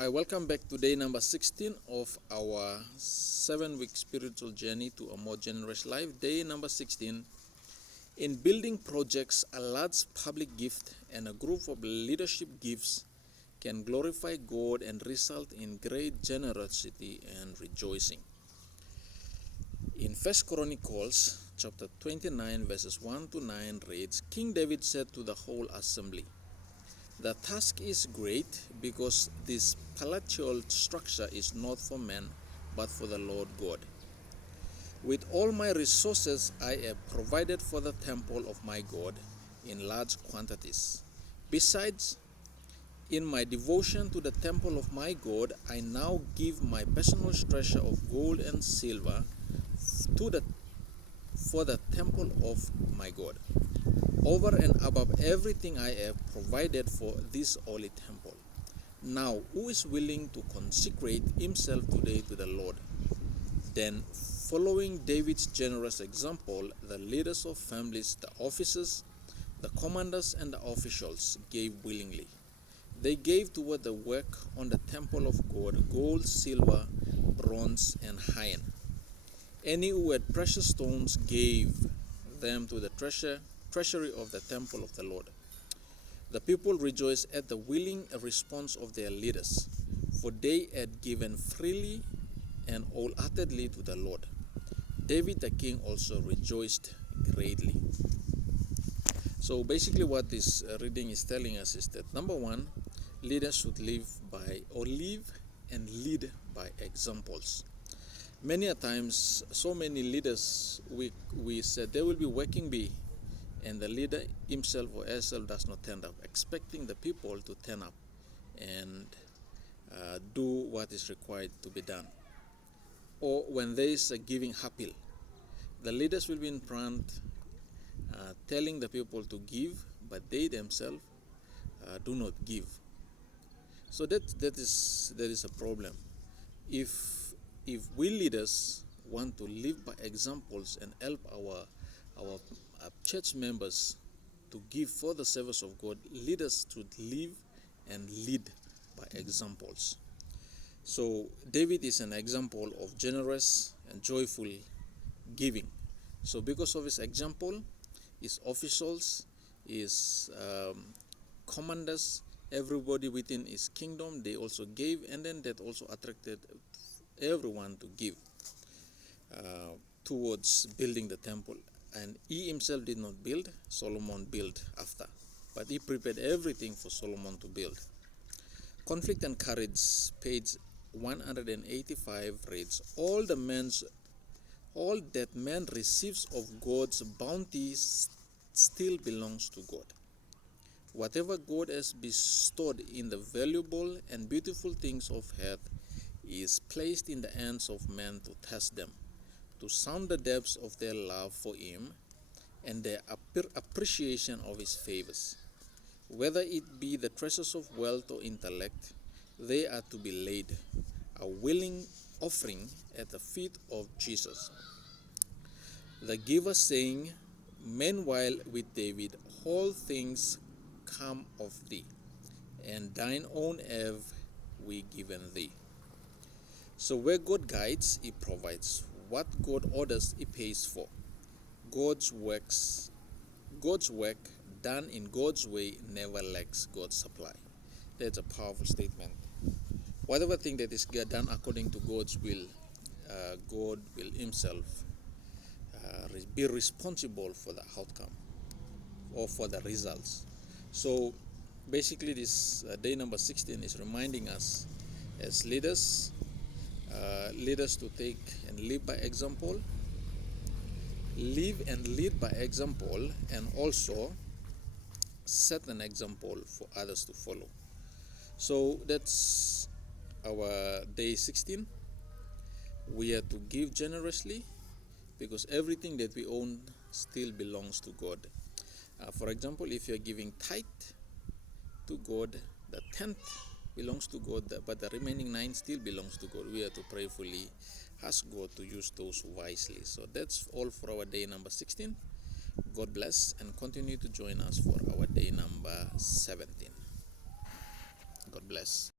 I welcome back to day number 16 of our 7-week spiritual journey to a more generous life. Day number 16. In building projects, a large public gift and a group of leadership gifts can glorify God and result in great generosity and rejoicing. In 1 Chronicles chapter 29 verses 1 to 9 reads, King David said to the whole assembly, "The task is great because this palatial structure is not for man but for the Lord God. With all my resources I have provided for the temple of my God in large quantities. Besides, in my devotion to the temple of my God, I now give my personal treasure of gold and silver for the temple of my God, over and above everything I have provided for this holy temple. Now, who is willing to consecrate himself today to the Lord?" Then, following David's generous example, the leaders of families, the officers, the commanders, and the officials gave willingly. They gave toward the work on the temple of God gold, silver, bronze, and iron. Any who had precious stones gave them to the treasury of the temple of the Lord. The people rejoiced at the willing response of their leaders, for they had given freely and wholeheartedly to the Lord. David the king also rejoiced greatly. So basically what this reading is telling us is that, number one, leaders should live and lead by examples. Many a times, so many leaders, we said they will be working bee, and the leader himself or herself does not turn up, expecting the people to turn up and do what is required to be done. Or when there is a giving appeal, the leaders will be in front telling the people to give, but they themselves do not give. So that is a problem. If we leaders want to live by examples and help our church members to give for the service of God, leaders should live and lead by examples. So David is an example of generous and joyful giving. So because of his example, his officials, his commanders, everybody within his kingdom, they also gave, and then that also attracted everyone to give towards building the temple. And he himself did not build, Solomon built after. But he prepared everything for Solomon to build. Conflict and Courage, page 185 reads, All that man receives of God's bounty still belongs to God. Whatever God has bestowed in the valuable and beautiful things of earth is placed in the hands of men to test them, to sound the depths of their love for Him and their appreciation of His favors. Whether it be the treasures of wealth or intellect, they are to be laid, a willing offering at the feet of Jesus. The giver saying, Meanwhile with David, all things come of thee, and thine own have we given thee. So where God guides, He provides. What God orders, He pays for. God's work done in God's way never lacks God's supply. That's a powerful statement. Whatever thing that is done according to God's will, God will Himself be responsible for the outcome or for the results. So basically this day number 16 is reminding us as leaders to take and live by example, live and lead by example, and also set an example for others to follow. So that's our day 16. We are to give generously because everything that we own still belongs to God. For example, if you are giving tithe to God, the 10th belongs to God, but the remaining 9 still belongs to God. We are to prayerfully ask God to use those wisely. So that's all for our day number 16. God bless, and continue to join us for our day number 17. God bless.